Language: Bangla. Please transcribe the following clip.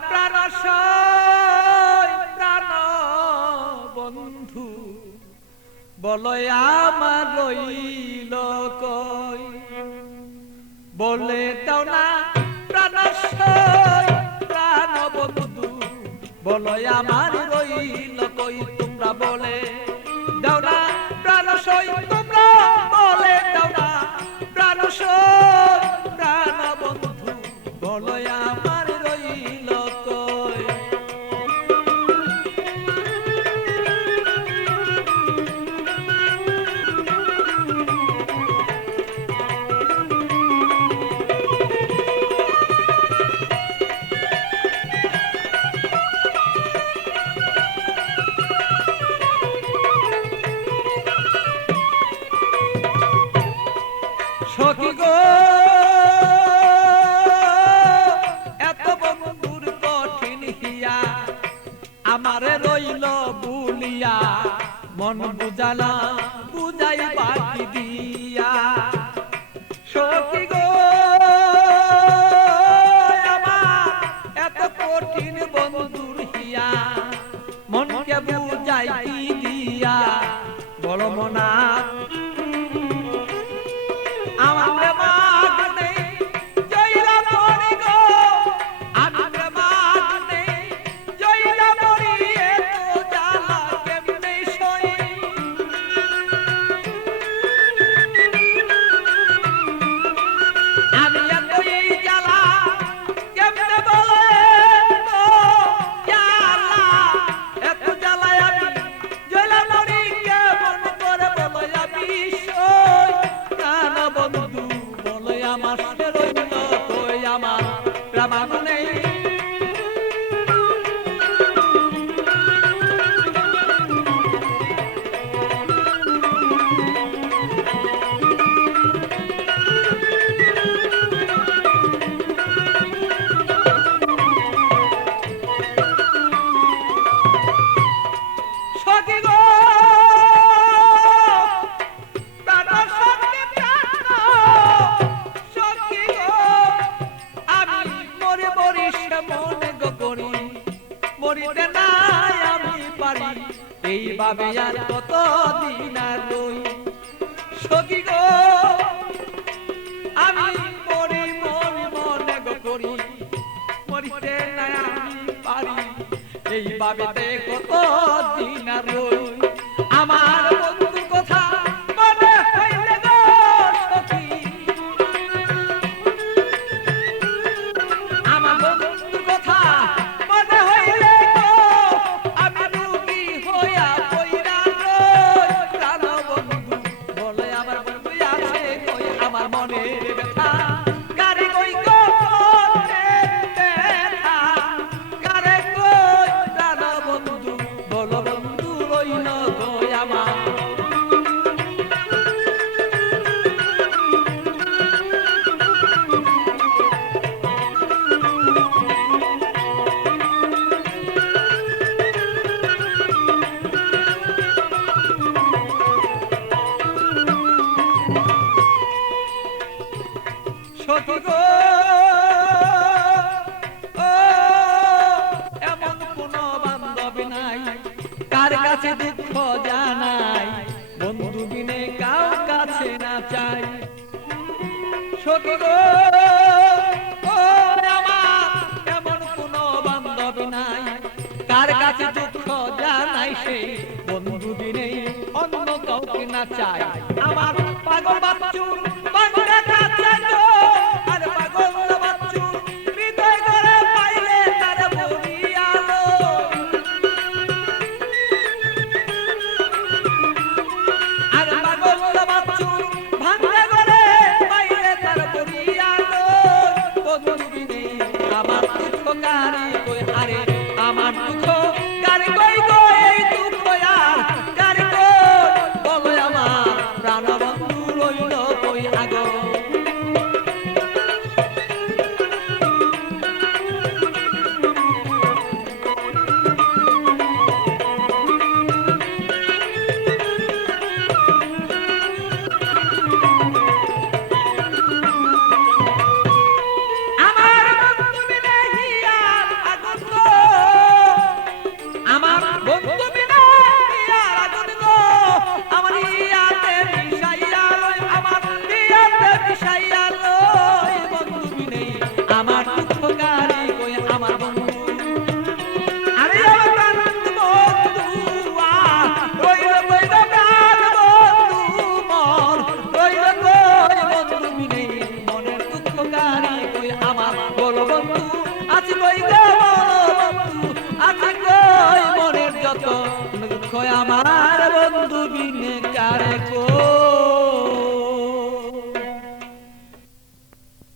প্রাণ প্রাণ বন্ধু বলো আমার রইল কই বলে দাও না প্রাণ প্রাণ বন্ধু বলো আমার রইল কই তোমরা বলে দাও না প্রাণ তোমরা বলে দাও না প্রাণ প্রাণ বন্ধু বলো আমার রইল কই সখী গো এত বন্ধুর কঠিন হিয়া আমারে রইল বুলিয়া মন বুঝালা বুঝাই বাকি দিয়া সখী গো আমার এত কঠিন বন্ধুর হিয়া মনকে বুঝাই দিয়া বড় মনা এইভাবে আর কত দিন আর রই সখী গো আমি মরি মরি মনে গো করি মরিতে না আমি পারি এইভাবে কত দিন আর রই আমার বন্ধুর কথা মনে হইলে গো সখী আমার বন্ধুর কথা মনে হইলে গো আমি রুগী হইয়া পইরা রই প্রাণ বন্ধু বলে আমার বন্ধু আছে কই আমার মনের ব্যথা কারে কই গো ব্যথা কারে কই প্রাণ বন্ধু বলো বন্ধু রইল কই আমার সখী গো এমন কোন বান্ধব নাই কার কাছে দুঃখ জানাই বন্ধু বিনে কার কাছে না চাই সখী গো আমার এমন কোন বান্ধব নাই কার কাছে দুঃখ জানাই সে বন্ধু বিনে অন্য কাউকে না চাই আমার পাগল বাচ্চু বান্ধব কাছে গো আর পাগল বাচ্চু হৃদয় করে পাইলে তার বলিয়ালো আর পাগল বাচ্চু ভাঙে করে পাইলে তার বলিয়ালো বন্ধু বিনে আমার দুঃখ কারে